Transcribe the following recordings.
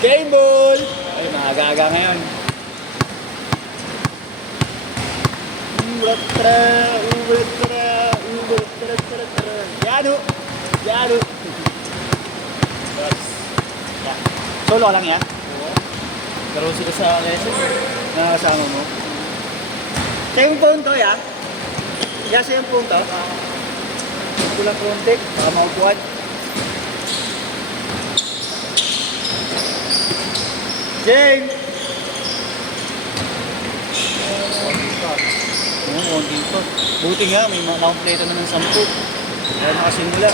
Game ball! Ay, maaga-aga ngayon. Yano! Yano! Solo ka lang yan? Oo. Pero sila sa lesson. Nakasama mo? Sa yung phone to, ya? Ya, sa yung phone to? Kulang konti, baka maupuan. Jane! Oo, konti pa. Buti nga, may nakampleto na ng 10. Kaya nakasimula.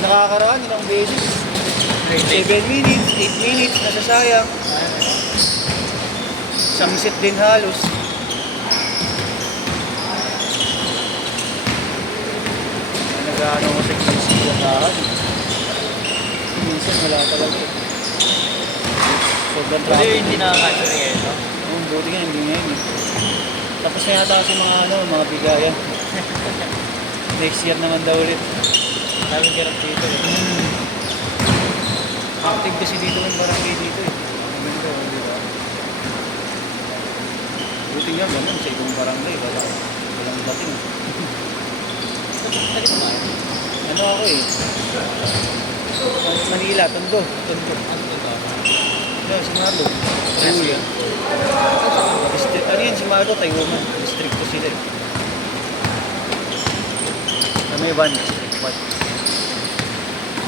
Nakakaraan, ilang beses. 7 minutes, 8 minutes, nasasayang. Isang set din halos. Nag-ano ko sa siya minsan wala talaga. Sobrang Kasi traffic. hindi nakaka-capture ngayon, no? Buti nga, hindi ngayon eh. Tapos na yata kasi mga bigayan. Next year naman daw ulit. Daming hirap dito eh. Active kasi dito ng barangay dito eh. Maganda, di ba? Buti nga ganun sa ibang barangay. Walang dating. Talit mo kayo? Ano ako eh? Manila, Tondo. Ano to? No, si Marlo. Yes, Uy. yun. Ano yun, si Marlo, Tayuman. District ko sila eh. May van, district 1.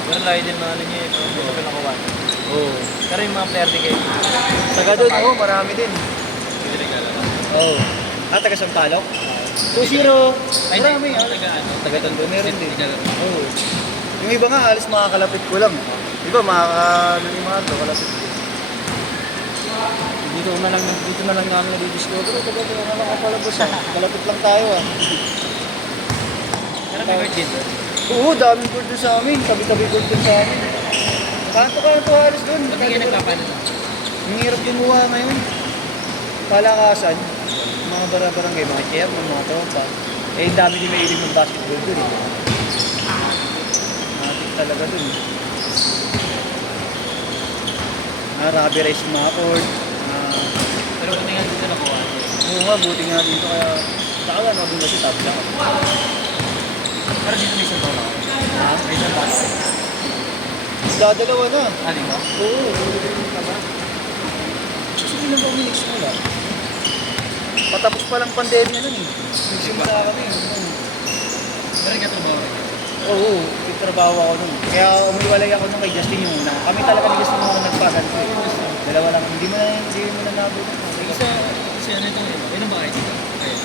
Pero layo din mga ano niya ito. Hindi ko pinakuha. Oo. Pero yung mga player di kayo. Taga doon, oo, marami din. Hindi rin gano'n. Oo. Ah, taga Sampaloc? 2-0. Marami ah. Taga Tondo, meron din. Oo. Yung iba nga, alis makakalapit ko lang. Iba, makakalimado, kalapit ko. Dito na lang namin na-discover. Taga doon na lang kapalabos ah. Kalapit lang tayo ah. Pero may guard dito. Oo, daming gold doon sa amin. Tabi-tabi gold doon sa amin. Kanto-kanto halos doon. Ba't hindi ka nagpapaano? Ang hirap gumawa ngayon. Palakasan, mga barang-barangay, mga chairman, mga tropa. Eh, ang dami din may ilim ng basketball doon eh. Matik talaga doon. Rubber race yung mga court. Pero kung nga dito nakuha. Oo nga, buti nga dito kaya saka nga doon kasi top lang. Pero dito may isang tono. Ha? May isang tono. Dadalawa na. Ah, di ba? Oo, kasi hindi naman kami nagsimula. Patapos pa lang pandemya nun eh. Nagsimula kami. Pero nagkatrabaho rin. Oo, nagtrabaho ako nun. Kaya umiwalay ako nung kay Justin yung una. Kami talaga ni Justin yung nagpaganto eh. Dalawa lang. Hindi mo na nabot. Isa ano ito ngayon? Ilan ba kayo dito? Ayun.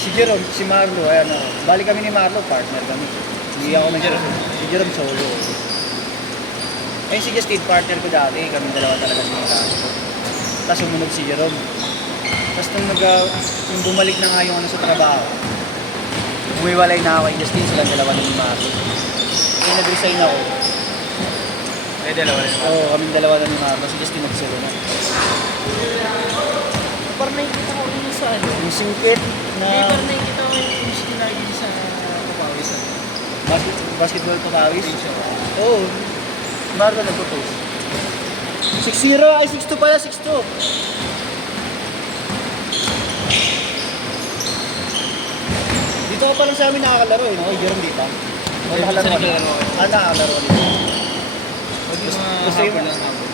Si Jerome, si Marlo, ayan ako. Bali kami ni Marlo, partner kami. Hindi ako nag Si Jerome solo. Ayun si Justin, partner ko dati. Kami dalawa talaga sa mga kaso. Tapos sumunod si Jerome. Tapos nung bumalik na nga yung ano sa trabaho, umiwalay na ako kay Justin, silang dalawa ni Marlo. Kaya nag-resign ako. Ay, dalawa rin. Oo, kaming dalawa na ni Marlo. Si Justin nag-solo na. Parang nakikita ko yung sa ano. Yung singkit na Hindi, parang nakikita ko yung sinari din sa kapawisan. basketball papawis. Page show. Oo. Marlo nagpo-post. 6-0 ay 6-2 pala, 6-2. Dito ka pa lang sa amin nakakalaro eh, no? Jerome dito. O nakalaro ka na? Ah, nakakalaro dito. Huwag yung mga Gusto yung- hapon lang hapon.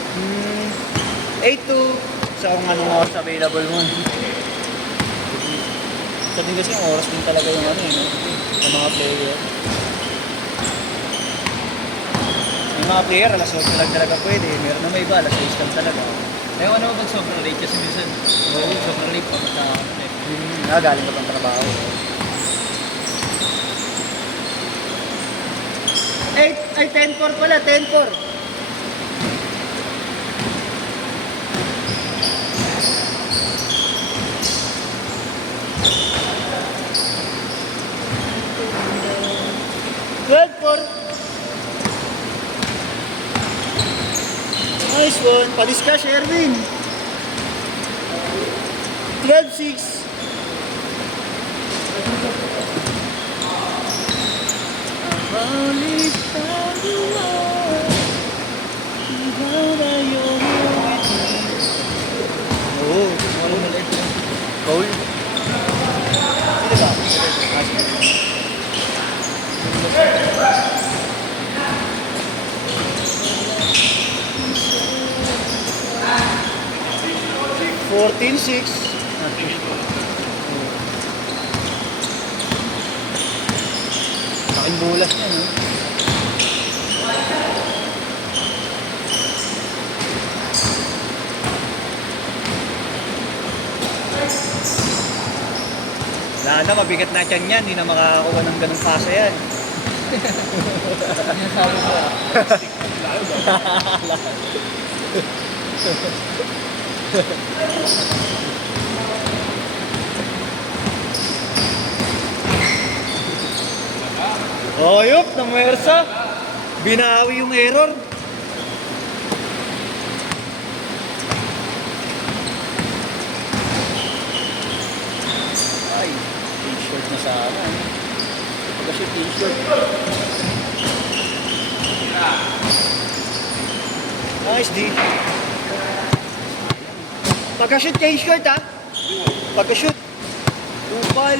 8-2. Sa kung anong oras available mo. Sa din kasi yung oras din talaga yung ano eh, no? Sa mga player. Yung mga player, alas 8 lang talaga pwede. Meron na may iba, alas 6 lang talaga. Ayaw ano pag sobrang late kasi minsan sobrang late pa basta Galing ka pang trabaho. 10-4 pala, 10-4. Nice one. Pa-discuss, Erwin. 12-6. Balik tayo, iba na yung 14-6. Laking bulas niya, no? Wala na, mabigat na tiyan yan. Hindi na makakakuha ng ganung pasa yan. Sabi ko, Oyop, namersa. Binawi yung error. Ay, t-shirt na sana. Kasi t-shirt. Nice, D. Pagka-shoot kayo shirt, ha? Pagka-shoot. Upal.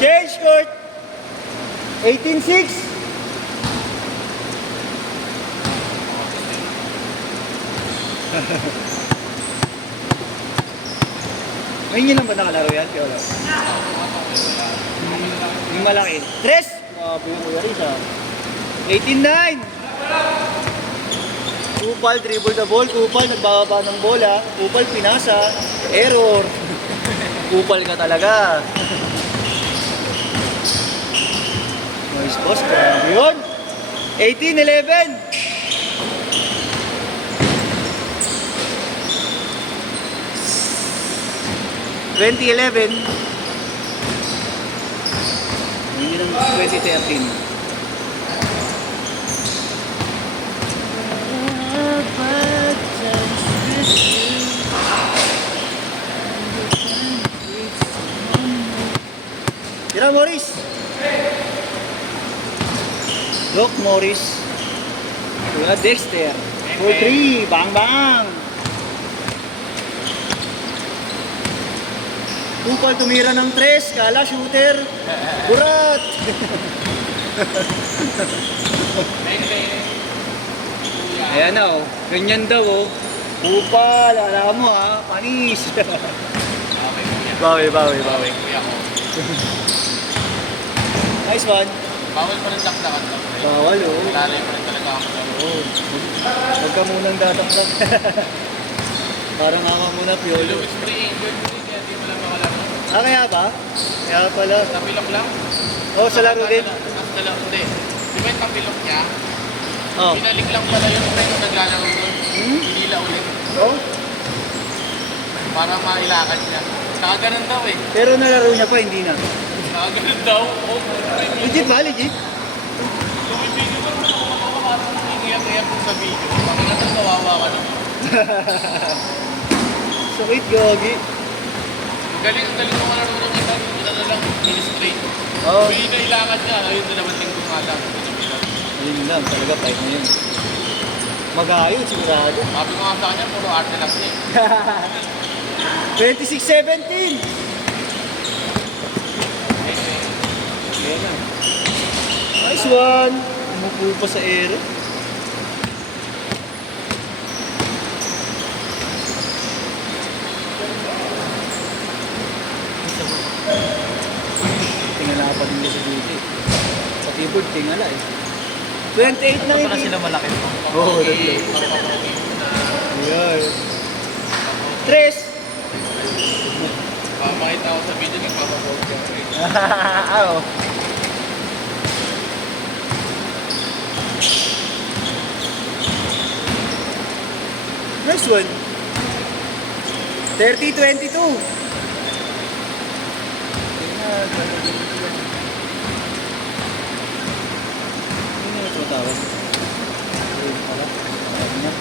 Change court. 18-6. Ngayon yun lang ba nakalaro yan, Piolo? Yung malaki. Tres! Grabe yung Kuya Riz, ha? 18-9. Kupal, dribble the ball. Kupal, nagbababa ng bola. Kupal, pinasa. Error. Kupal ka talaga. Nice boss, grabe yun. 18-11. (2011) yun ang 2013. Tira, Morris. Doc Morris. Kuya Dexter. 4-3. Bang bang. Kupal tumira ng 3. Kala shooter. Burat. Ayan na, oh. Ganyan daw, oh. Kupal. Alam mo, ha. Panis. Bawi. Nice one. bawal pa rin dakdakan daw. Bawal, oh. Lalay pa rin talaga ako. Oo. Huwag ka munang datakdak. Parang ama muna, Piolo. Spray injured mo rin, kaya di mo lang makalaro. Ah, kaya ba? Kaya pala. Tapilok lang. Oo, sa laro din. Tapos dalawa, hindi. Di ba yung tapilok niya? Oo. Pinalik lang pala yung friend ko naglalaro doon. Hinila ulit. Oo? Para mailakad niya. Nakaganon daw eh. Pero nalaro niya pa, hindi na. Nakaganon daw. Oh, Legit ba? Legit? Yung video ko, parang nangiyak-iyak ko sa video. Bakit natin kawawa ka naman? Sakit, Gogi. Ang galing mo malaro ng iba. Ito na lang, in-straight. Oo. Hindi na ilakad niya. Ayun na naman ting kumata. Yun lang, talaga, fight na yun. Mag-ayos, sigurado. Sabi ko nga sa kanya, puro arte lang niya. 26-17! Ayan na. Nice one! Umupo pa sa aero. Tingala pa din sa duty. Sa keyboard, tingala eh. 28 na Pala sila malaki. Oo, tatlo. Ayan. Tres! Makita ako sa video, nagpapaport ka. Oo. Nice one. 30-22. Hindi na tumatawag. Ayun pala. Ayun na.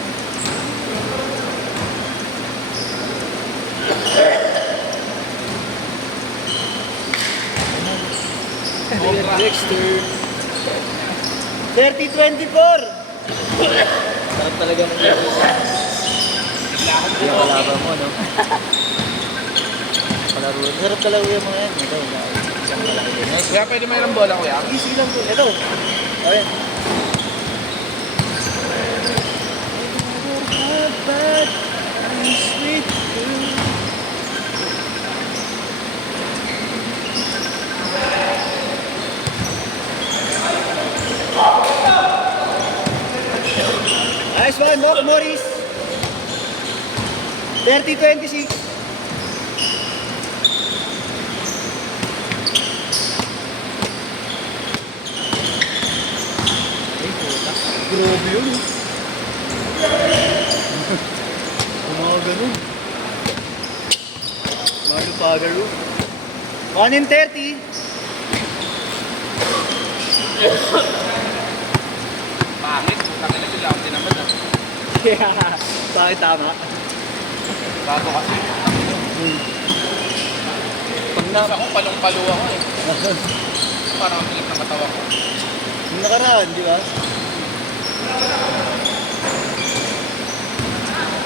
Dexter. 30-24. Sarap talaga ng yung kalaban mo, no? Palaro. Sarap talaga yung mga yan. Ito, isang malaki din. Nice. Kaya pwede mayroong bola, kuya? Easy lang to. Ito. Ayan. bad and sweet girl. Nice one, Doc Morris. 30-26. Ay, puta. Grabe yun. Mga ganun. Mga pagaro. 1 in 30. Pangit, putang ina sila. Hindi naman ah. Yeah. Bakit tama? Bago kasi. Pag na... Isa ko, palong-palo ako eh. Parang ang bilit ng katawa ko. Yung nakaraan, di ba?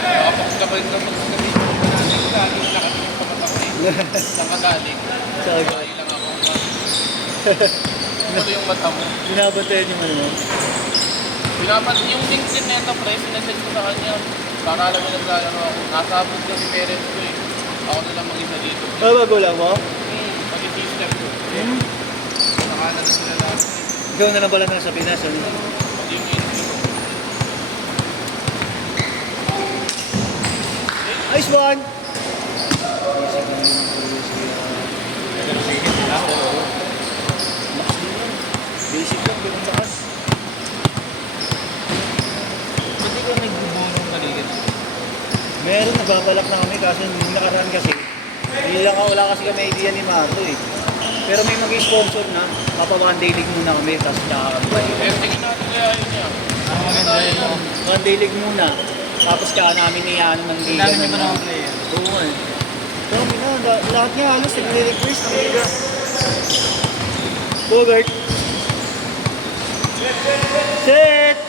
Nakapagkabalik na pagkakabalik ko pa natin. Lagi nakatingin pa mata ko eh. Saan ka galing? Sabi ko. Bahay lang ako. Ano yung mata mo? Binabantayan yung ano mo. Yung LinkedIn na ito, pre, sinasend ko sa kanya. Para alam niya naglalaro ako. Nasabot ko si parents ko eh. Ako na lang mag-isa dito. Bago lang mo? Pati sister ko. Hmm? Nakala na sila lahat. Ikaw na lang pala na sa Pinas. Ano? Pati yung intro ko. Nice one! Basic lang, ganun lakas. Pati ko nagbubulong kaligid. Meron, nagbabalak na kami kaso nung nakaraan kasi hindi lang wala kasi kami idea ni Mato eh. Pero may mag-sponsor na, mapa one day league muna kami, tapos tsaka kami balik. Eh, tingin natin kaya yun niya. Maganda yun. One day league muna, tapos tsaka namin niyaano ng liga. Dami naman ako player. Oo nga eh. Dami na, lahat niya halos nagre-request ng liga. Bogart. Set!